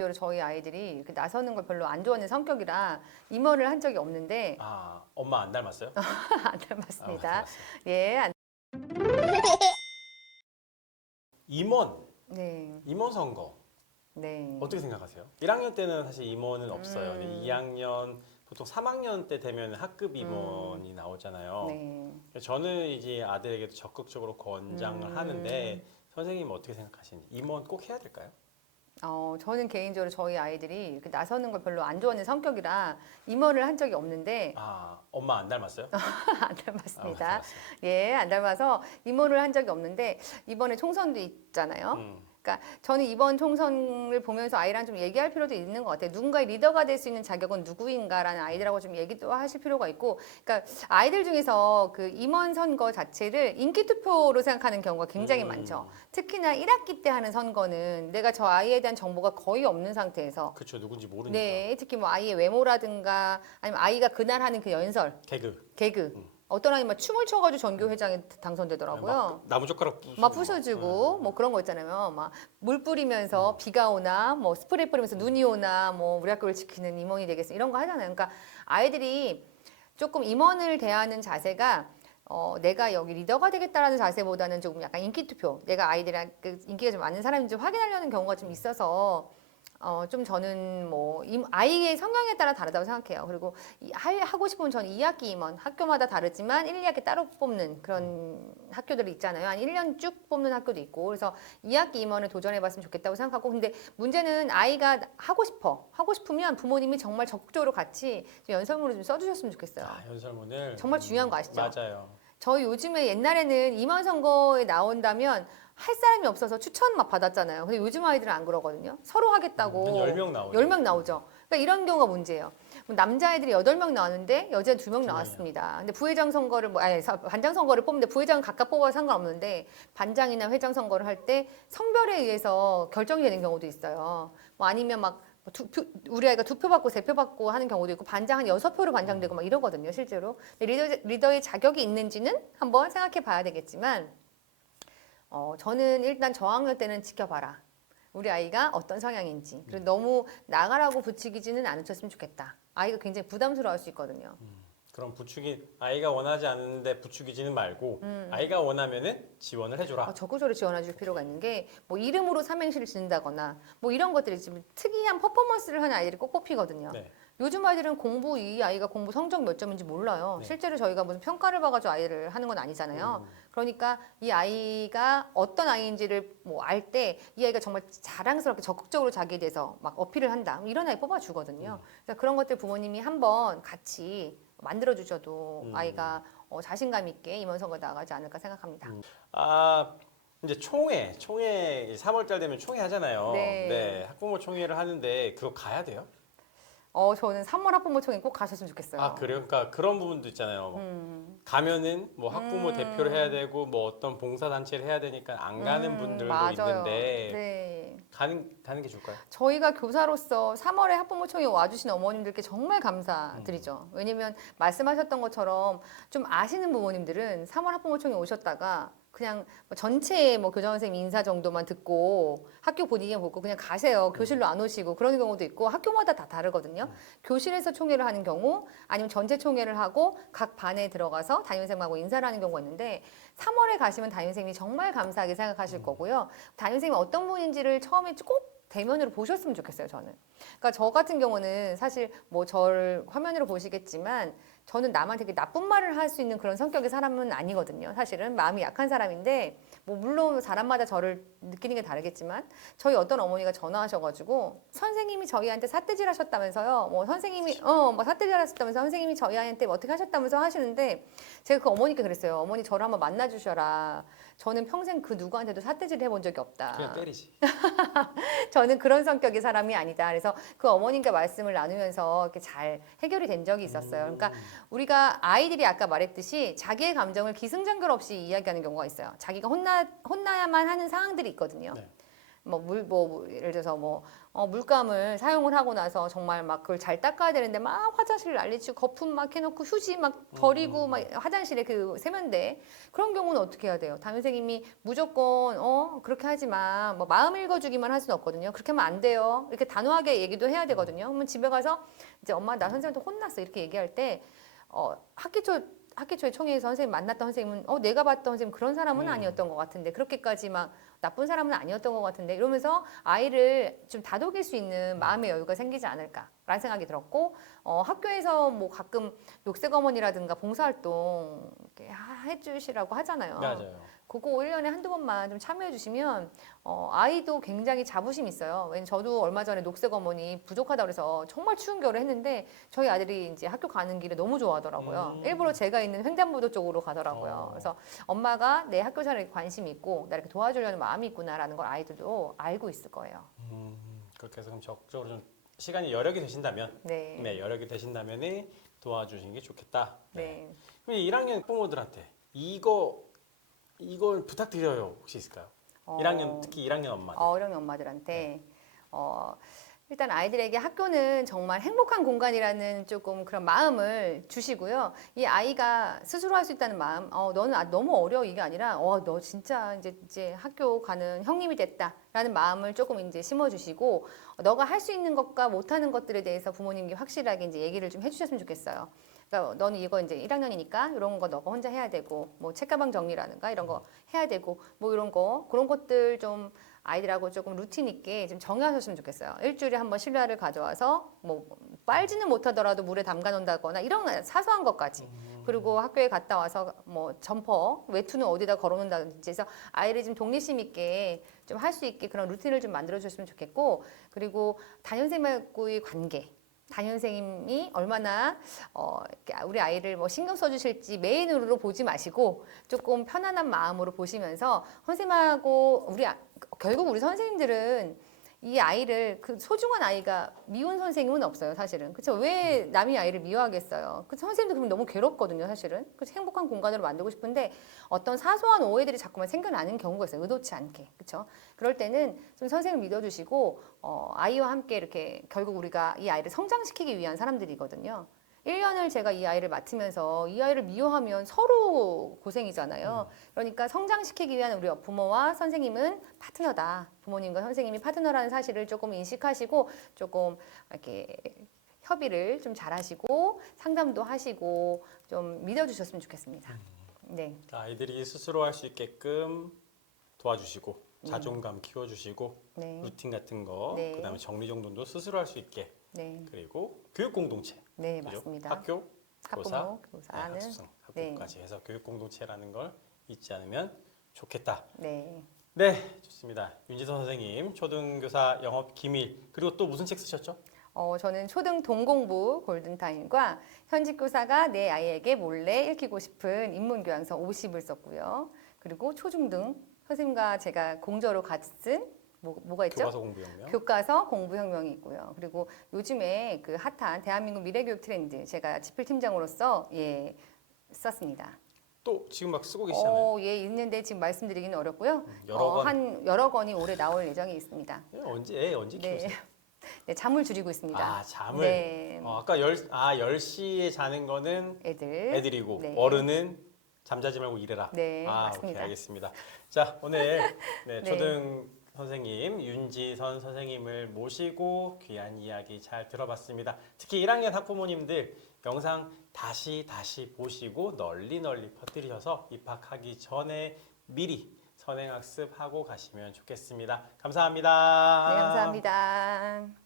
저희 아이들이 이렇게 나서는 걸 별로 안 좋아하는 성격이라 임원을 한 적이 없는데 아, 엄마 안 닮았어요? 안 아, 닮았습니다. 닮았어요. 예, 임원, 네, 임원 선거 네. 어떻게 생각하세요? 1학년 때는 사실 임원은 없어요. 근데 2학년, 보통 3학년 때 되면 학급 임원이 나오잖아요. 네. 저는 이제 아들에게도 적극적으로 권장을 하는데 선생님은 어떻게 생각하시는지 임원 꼭 해야 될까요? 저는 개인적으로 저희 아이들이 이렇게 나서는 걸 별로 안 좋아하는 성격이라 임원을 한 적이 없는데 아, 엄마 안 닮았어요? 안 아, 닮았습니다. 닮았어요. 예, 안 닮아서 임원을 한 적이 없는데 이번에 총선도 있잖아요. 그러니까 저는 이번 총선을 보면서 아이랑 좀 얘기할 필요도 있는 것 같아요. 누군가의 리더가 될 수 있는 자격은 누구인가라는 아이들하고 좀 얘기도 하실 필요가 있고, 그러니까 아이들 중에서 그 임원 선거 자체를 인기 투표로 생각하는 경우가 굉장히 많죠. 특히나 1학기 때 하는 선거는 내가 저 아이에 대한 정보가 거의 없는 상태에서, 그렇죠. 누군지 모르니까. 네, 특히 뭐 아이의 외모라든가 아니면 아이가 그날 하는 그 연설, 개그. 어떤 아이 막 춤을 춰가지고 전교회장에 당선되더라고요. 막 나무젓가락 막 부셔주고 뭐 그런 거 있잖아요. 막 물 뿌리면서 비가 오나 뭐 스프레이 뿌리면서 눈이 오나 뭐 우리 학교를 지키는 임원이 되겠어 이런 거 하잖아요. 그러니까 아이들이 조금 임원을 대하는 자세가 내가 여기 리더가 되겠다라는 자세보다는 조금 약간 인기 투표, 내가 아이들이랑 그 인기가 좀 많은 사람인지 확인하려는 경우가 좀 있어서 좀 저는 뭐 아이의 성향에 따라 다르다고 생각해요. 그리고 하고 싶으면 저는 2학기 임원, 학교마다 다르지만 1, 2학기 따로 뽑는 그런 학교들이 있잖아요. 한 1년 쭉 뽑는 학교도 있고. 그래서 2학기 임원을 도전해봤으면 좋겠다고 생각하고. 근데 문제는 아이가 하고 싶으면 부모님이 정말 적극적으로 같이 좀 연설문을 좀 써주셨으면 좋겠어요. 아, 연설문을 정말 중요한 거 아시죠? 맞아요. 저희 요즘에 옛날에는 임원 선거에 나온다면 할 사람이 없어서 추천 막 받았잖아요. 근데 요즘 아이들은 안 그러거든요. 서로 하겠다고. 한 10명 나오죠. 10명 나오죠. 그러니까 이런 경우가 문제예요. 남자애들이 8명 나왔는데 여자 2명 나왔습니다. 근데 부회장 선거를 반장 선거를 뽑는데 부회장 각각 뽑아도 상관없는데 반장이나 회장 선거를 할 때 성별에 의해서 결정이 되는 경우도 있어요. 뭐 아니면 막 우리 아이가 2표 받고 3표 받고 하는 경우도 있고 반장 한 6표로 반장되고 막 이러거든요, 실제로. 리더의 자격이 있는지는 한번 생각해 봐야 되겠지만 저는 일단 저학년 때는 지켜봐라. 우리 아이가 어떤 성향인지. 그리고 너무 나가라고 부추기지는 않으셨으면 좋겠다. 아이가 굉장히 부담스러워할 수 있거든요. 그럼 아이가 원하지 않는데 부추기지는 말고 아이가 원하면은 지원을 해줘라. 적극적으로 지원해 줄 필요가 있는 게 뭐 이름으로 삼행시를 짓는다거나 뭐 이런 것들이 지금 특이한 퍼포먼스를 하는 아이들이 꼭 뽑히거든요. 네. 요즘 아이들은 이 아이가 공부 성적 몇 점인지 몰라요. 네. 실제로 저희가 무슨 평가를 봐가지고 아이를 하는 건 아니잖아요. 그러니까 이 아이가 어떤 아이인지를 뭐 알 때 이 아이가 정말 자랑스럽게 적극적으로 자기에 대해서 막 어필을 한다. 이런 아이 뽑아주거든요. 그래서 그런 것들 부모님이 한번 같이 만들어 주셔도 아이가 자신감 있게 임원 선거 나가지 않을까 생각합니다. 아, 이제 총회 3월달 되면 총회 하잖아요. 네. 학부모 총회를 하는데 그거 가야 돼요? 저는 3월 학부모 총회 꼭 가셨으면 좋겠어요. 아, 그래요? 그러니까 그런 부분도 있잖아요. 가면은 뭐 학부모 대표를 해야 되고 뭐 어떤 봉사단체를 해야 되니까 안 가는 분들도 맞아요. 있는데 네. 가는 게 좋을까요? 저희가 교사로서 3월에 학부모총회 와주신 어머님들께 정말 감사드리죠. 왜냐면 말씀하셨던 것처럼 좀 아시는 부모님들은 3월 학부모총회 오셨다가 그냥 뭐 전체 뭐 교장 선생님 인사 정도만 듣고 학교 분위기 보고 그냥 가세요. 교실로 안 오시고 그런 경우도 있고 학교마다 다 다르거든요. 교실에서 총회를 하는 경우 아니면 전체 총회를 하고 각 반에 들어가서 담임선생님하고 인사를 하는 경우가 있는데 3월에 가시면 담임선생님이 정말 감사하게 생각하실 거고요. 담임선생님이 어떤 분인지를 처음에 꼭 대면으로 보셨으면 좋겠어요, 저는. 그러니까 저 같은 경우는 사실 뭐 저를 화면으로 보시겠지만 저는 남한테 되게 나쁜 말을 할 수 있는 그런 성격의 사람은 아니거든요. 사실은 마음이 약한 사람인데 뭐 물론 사람마다 저를 느끼는 게 다르겠지만 저희 어떤 어머니가 전화하셔가지고 선생님이 저희한테 삿대질 하셨다면서요. 뭐 선생님이 뭐 삿대질 하셨다면서 선생님이 저희한테 뭐 어떻게 하셨다면서 하시는데 제가 그 어머니께 그랬어요. 어머니 저를 한번 만나주셔라. 저는 평생 그 누구한테도 삿대질 해본 적이 없다. 그냥 때리지. 저는 그런 성격의 사람이 아니다. 그래서 그 어머님과 말씀을 나누면서 이렇게 잘 해결이 된 적이 있었어요. 그러니까 우리가 아이들이 아까 말했듯이 자기의 감정을 기승전결 없이 이야기하는 경우가 있어요. 자기가 혼나야만 하는 상황들이 있거든요. 네. 예를 들어서 물감을 사용을 하고 나서 정말 막 그걸 잘 닦아야 되는데 막 화장실 난리치고 거품 막 해놓고 휴지 막 버리고 막 화장실에 그 세면대 그런 경우는 어떻게 해야 돼요? 담임 선생님이 무조건 그렇게 하지 마. 뭐 마음 읽어주기만 할 수는 없거든요. 그렇게 하면 안 돼요. 이렇게 단호하게 얘기도 해야 되거든요. 그러면 집에 가서 이제 엄마 나 선생님한테 혼났어 이렇게 얘기할 때 학기 초에 총회에서 선생님 만났던 선생님은 내가 봤던 선생님 그런 사람은 아니었던 것 같은데 그렇게까지 막 나쁜 사람은 아니었던 것 같은데 이러면서 아이를 좀 다독일 수 있는 마음의 여유가 생기지 않을까라는 생각이 들었고 학교에서 뭐 가끔 녹색 어머니라든가 봉사활동 이렇게 해주시라고 하잖아요. 맞아요. 그거 1년에 한두 번만 좀 참여해 주시면 아이도 굉장히 자부심이 있어요. 왜냐면 저도 얼마 전에 녹색 어머니 부족하다고 그래서 정말 추운 겨울에 했는데 저희 아들이 이제 학교 가는 길에 너무 좋아하더라고요. 일부러 제가 있는 횡단보도 쪽으로 가더라고요. 그래서 엄마가 내 학교 생활에 관심이 있고 나 이렇게 도와주려는 마음이 있구나라는 걸 아이들도 알고 있을 거예요. 그렇게 해서 그럼 적극적으로 좀 시간이 여력이 되신다면 네. 여력이 되신다면 도와주시는 게 좋겠다. 네. 그럼 1학년 부모들한테 이걸 부탁드려요. 혹시 있을까요? 1학년 특히 1학년 엄마들. 어려운 엄마들한테 일단 아이들에게 학교는 정말 행복한 공간이라는 조금 그런 마음을 주시고요. 이 아이가 스스로 할 수 있다는 마음, 너는 너무 어려워 이게 아니라, 너 진짜 이제 학교 가는 형님이 됐다라는 마음을 조금 이제 심어주시고, 너가 할 수 있는 것과 못하는 것들에 대해서 부모님께 확실하게 이제 얘기를 좀 해주셨으면 좋겠어요. 그러니까 너는 이거 이제 1학년이니까 이런 거 너가 혼자 해야 되고, 뭐 책가방 정리라든가 이런 거 해야 되고, 뭐 이런 거 그런 것들 좀 아이들하고 조금 루틴 있게 좀 정하셨으면 좋겠어요. 일주일에 한번 실내화를 가져와서 뭐 빨지는 못하더라도 물에 담가 놓는다거나 이런 사소한 것까지. 그리고 학교에 갔다 와서 뭐 점퍼, 외투는 어디다 걸어 놓는다든지 해서 아이를 좀 독립심 있게 좀 할 수 있게 그런 루틴을 좀 만들어 주셨으면 좋겠고, 그리고 담임선생님과의 관계. 담임선생님이 얼마나 이렇게 우리 아이를 뭐 신경 써주실지 메인으로 보지 마시고 조금 편안한 마음으로 보시면서 선생님하고 결국 우리 선생님들은 이 아이를 그 소중한 아이가 미운 선생님은 없어요, 사실은. 그렇죠? 왜 남이 아이를 미워하겠어요? 그 선생님도 그러면 너무 괴롭거든요, 사실은. 그래서 행복한 공간으로 만들고 싶은데 어떤 사소한 오해들이 자꾸만 생겨나는 경우가 있어요, 의도치 않게. 그렇죠? 그럴 때는 좀 선생님 믿어주시고 아이와 함께 이렇게 결국 우리가 이 아이를 성장시키기 위한 사람들이거든요. 1년을 제가 이 아이를 맡으면서 이 아이를 미워하면 서로 고생이잖아요. 그러니까 성장시키기 위한 우리 부모와 선생님은 파트너다. 부모님과 선생님이 파트너라는 사실을 조금 인식하시고 조금 이렇게 협의를 좀 잘하시고 상담도 하시고 좀 믿어주셨으면 좋겠습니다. 네. 아이들이 스스로 할 수 있게끔 도와주시고 자존감 키워주시고 네. 루틴 같은 거 네. 그다음에 정리정돈도 스스로 할 수 있게 네. 그리고 교육 공동체 네, 그죠? 맞습니다. 학교, 교사, 교사는 학습생, 학부까지 해서 교육 공동체라는 걸 잊지 않으면 좋겠다. 네. 네, 좋습니다. 윤지선 선생님, 초등교사 영업 기밀 그리고 또 무슨 책 쓰셨죠? 저는 초등 동공부 골든타임과 현직 교사가 내 아이에게 몰래 읽히고 싶은 인문교양서 50을 썼고요. 그리고 초중등 선생님과 제가 공저로 같이 쓴 뭐가 있죠? 교과서 공부혁명. 교과서 공부혁명이 있고요. 그리고 요즘에 그 핫한 대한민국 미래교육 트렌드 제가 집필팀장으로서 썼습니다. 또 지금 막 쓰고 계시잖아요. 있는데 지금 말씀드리기는 어렵고요. 여러 권. 여러 권이 올해 나올 예정이 있습니다. 언제 키우세요? 네, 잠을 줄이고 있습니다. 잠을. 네. 아까 10시에 자는 거는 애들이고 네. 어른은 잠자지 말고 일해라. 네, 오케이, 맞습니다. 알겠습니다. 자, 오늘 네. 초등 선생님 윤지선 선생님을 모시고 귀한 이야기 잘 들어봤습니다. 특히 1학년 학부모님들 영상 다시 보시고 널리 퍼뜨리셔서 입학하기 전에 미리 선행학습하고 가시면 좋겠습니다. 감사합니다. 네, 감사합니다.